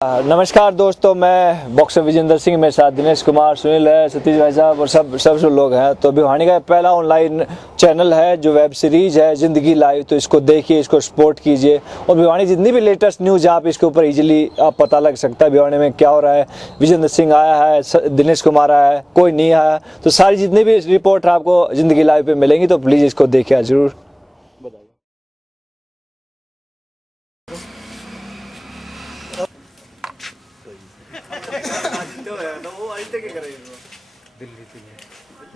नमस्कार दोस्तों, मैं बॉक्सर विजेंद्र सिंह, मेरे साथ दिनेश कुमार, सुनील है, सतीश भाई साहब और सब जो लोग हैं। तो भिवानी का पहला ऑनलाइन चैनल है जो वेब सीरीज है जिंदगी लाइव। तो इसको देखिए, इसको सपोर्ट कीजिए और भिवानी जितनी भी लेटेस्ट न्यूज़ आप इसके ऊपर इजीली आप पता लग सकता है भिवानी में क्या हो रहा है। विजेंद्र सिंह आया है, दिनेश कुमार आया है, कोई नहीं आया, तो सारी जितनी भी रिपोर्ट आपको जिंदगी लाइव पे मिलेंगी। तो प्लीज़ इसको देखिए जरूर।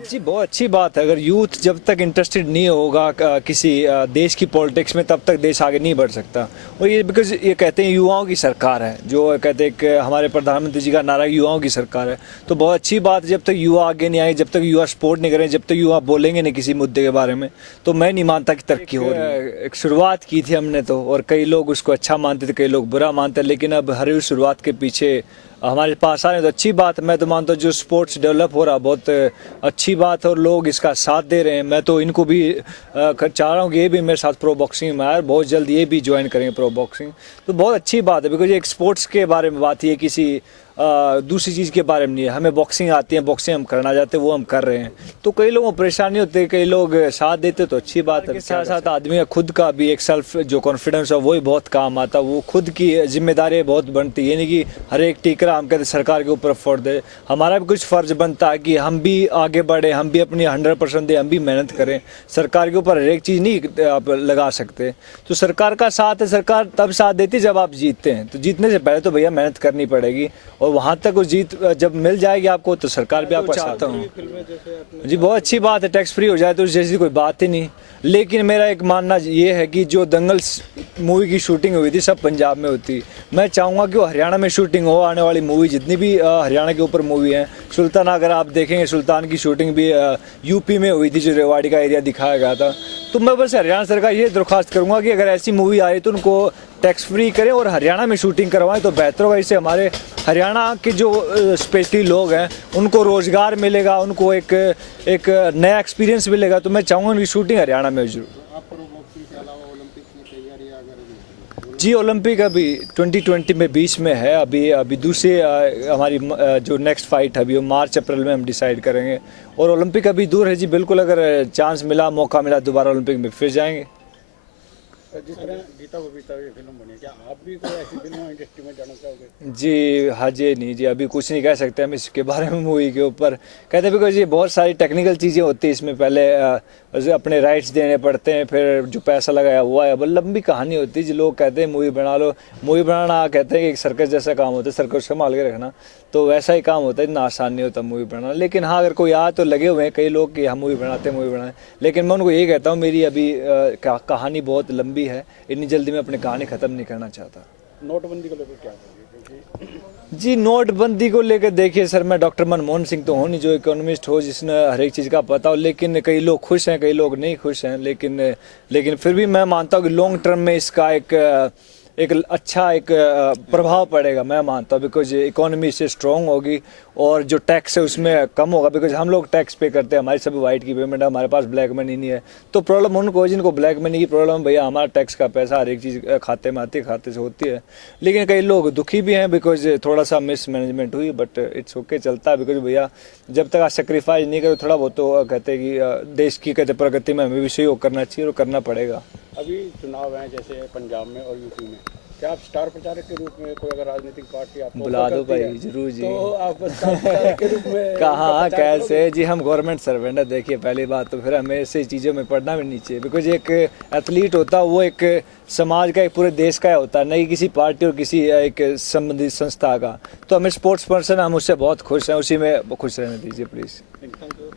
जी बहुत अच्छी बात है। अगर यूथ जब तक इंटरेस्टेड नहीं होगा किसी देश की पॉलिटिक्स में, तब तक देश आगे नहीं बढ़ सकता। और ये बिकॉज ये कहते हैं युवाओं की सरकार है, जो कहते हैं कि हमारे प्रधानमंत्री जी का नारा युवाओं की सरकार है। तो बहुत अच्छी बात है, जब तक युवा आगे नहीं आए, जब तक युवा सपोर्ट नहीं करें, जब तक युवा बोलेंगे नहीं किसी मुद्दे के बारे में, तो मैं नहीं मानता कि तरक्की हो रही है। एक शुरुआत की थी हमने तो, और कई लोग उसको अच्छा मानते थे, कई लोग बुरा मानते, लेकिन अब हर शुरुआत के पीछे हमारे पास आ रहे हैं तो अच्छी बात है। मैं तो मानता हूँ जो स्पोर्ट्स डेवलप हो रहा बहुत अच्छी बात है और लोग इसका साथ दे रहे हैं। मैं तो इनको भी चाह रहा हूँ कि ये भी मेरे साथ प्रो बॉक्सिंग में आए, बहुत जल्द ये भी ज्वाइन करेंगे प्रो बॉक्सिंग। तो बहुत अच्छी बात है, बिकॉज एक स्पोर्ट्स के बारे में बात है, किसी दूसरी चीज़ के बारे में नहीं है। हमें बॉक्सिंग आती है, बॉक्सिंग हम करना चाहते हैं, वो हम कर रहे हैं। तो कई लोगों को परेशानी होती है, कई लोग साथ देते तो अच्छी बात है। साथ साथ आदमी का खुद का भी एक सेल्फ जो कॉन्फिडेंस है वही बहुत काम आता है। वो खुद की जिम्मेदारी बहुत बनती है, यानी कि हर एक टीकरा हम कहते सरकार के ऊपर फोड़ दे। हमारा भी कुछ फ़र्ज बनता है कि हम भी आगे बढ़े, हम भी अपनी 100% दें, हम भी मेहनत करें। सरकार के ऊपर हर एक चीज़ नहीं आप लगा सकते। तो सरकार का साथ है, सरकार तब साथ देती जब आप जीतते हैं। तो जीतने से पहले तो भैया मेहनत करनी पड़ेगी, और वहाँ तक वो जीत जब मिल जाएगी आपको तो सरकार भी आपको चाहता हूँ जी। बहुत अच्छी बात है, टैक्स फ्री हो जाए तो जैसी कोई बात ही नहीं। लेकिन मेरा एक मानना ये है कि जो दंगल मूवी की शूटिंग हुई थी सब पंजाब में होती। मैं चाहूँगा कि वो हरियाणा में शूटिंग हो। आने वाली मूवी जितनी भी हरियाणा के ऊपर मूवी है, सुल्तान अगर आप देखेंगे, सुल्तान की शूटिंग भी यूपी में हुई थी, जो रेवाड़ी का एरिया दिखाया गया था। तो मैं बस हरियाणा सरकार ये दरख्वास्त करूँगा कि अगर ऐसी मूवी आई तो उनको टैक्स फ्री करें और हरियाणा में शूटिंग करवाएं तो बेहतर होगा। इससे हमारे हरियाणा के जो स्पेशली लोग हैं उनको रोज़गार मिलेगा, उनको एक नया एक्सपीरियंस मिलेगा। तो मैं चाहूँगा उनकी शूटिंग हरियाणा में जरूर। जी ओलंपिक अभी 2020 में 20 में है। अभी दूसरी हमारी जो नेक्स्ट फाइट है अभी वो मार्च अप्रैल में हम डिसाइड करेंगे। और ओलंपिक अभी दूर है जी, बिल्कुल अगर चांस मिला, मौका मिला, दोबारा ओलंपिक में फिर जाएंगे। जिस तरह गीता बबीता की फिल्म बनी, क्या आप भी कोई ऐसी फिल्म इंडस्ट्री में जाना चाहोगे? जी हाँ जी, नहीं जी, अभी कुछ नहीं कह सकते हम इसके बारे में। मूवी के ऊपर कहते हैं बिकॉज ये बहुत सारी टेक्निकल चीज़ें होती है इसमें। पहले अपने राइट्स देने पड़ते हैं, फिर जो पैसा लगाया हुआ है, बहुत लंबी कहानी होती है। जो लोग कहते हैं मूवी बना लो, मूवी बनाना कहते हैं कि एक सर्कस जैसा काम होता है, सर्कस संभाल के रखना, तो वैसा ही काम होता है, इतना आसान नहीं होता मूवी बनाना। लेकिन हाँ, अगर कोई आ तो लगे हुए हैं कई लोग कि हम मूवी बनाते हैं, मूवी बनाएं। लेकिन मैं उनको ये कहता हूँ, मेरी अभी कहानी बहुत लंबी है, इतनी जल्दी मैं अपनी कहानी ख़त्म नहीं करना चाहता। नोटबंदी को लेकर क्या करेंगे? जी नोटबंदी को लेकर देखिए सर, मैं डॉक्टर मनमोहन सिंह तो हूँ नहीं जो इकोनॉमिस्ट हो जिसने हर एक चीज़ का पता हो। लेकिन कई लोग खुश हैं, कई लोग नहीं खुश हैं। लेकिन फिर भी मैं मानता हूँ कि लॉन्ग टर्म में इसका एक अच्छा प्रभाव पड़ेगा, मैं मानता हूँ। बिकॉज इकोनॉमी इससे स्ट्रॉन्ग होगी और जो टैक्स है उसमें कम होगा। बिकॉज हम लोग टैक्स पे करते हैं, हमारी सभी वाइट की पेमेंट है, हमारे पास ब्लैक मनी नहीं है। तो प्रॉब्लम उनको जिनको ब्लैक मनी की प्रॉब्लम, भैया हमारा टैक्स का पैसा हर एक चीज़ खाते में आती है, खाते से होती है। लेकिन कई लोग दुखी भी हैं बिकॉज थोड़ा सा मिसमैनेजमेंट हुई, बट इट्स ओके, चलता है। बिकॉज भैया जब तक आप सेक्रीफाइस नहीं करो थोड़ा बहुत, तो कहते हैं कि देश की कहते प्रगति में हमें भी सहयोग करना चाहिए और करना पड़ेगा। अभी चुनाव हैं जैसे पंजाब में और यूपी में, क्या आप स्टार प्रचारक के रूप में कोई अगर राजनीतिक पार्टी आपको बुला दो भाई, जरूर जी। तो आप स्टार प्रचारक के रूप में कहाँ कैसे जी, हम गवर्नमेंट सर्वेंट है। देखिए पहली बात तो फिर हमें ऐसी चीज़ों में पढ़ना भी नहीं चाहिए। बिकॉज एक एथलीट होता है वो एक समाज का, एक पूरे देश का होता है, नहीं किसी पार्टी और किसी एक संबंधित संस्था का। तो हमें स्पोर्ट्स पर्सन, हम उससे बहुत खुश हैं, उसी में खुश रहने दीजिए प्लीज़। Thank you.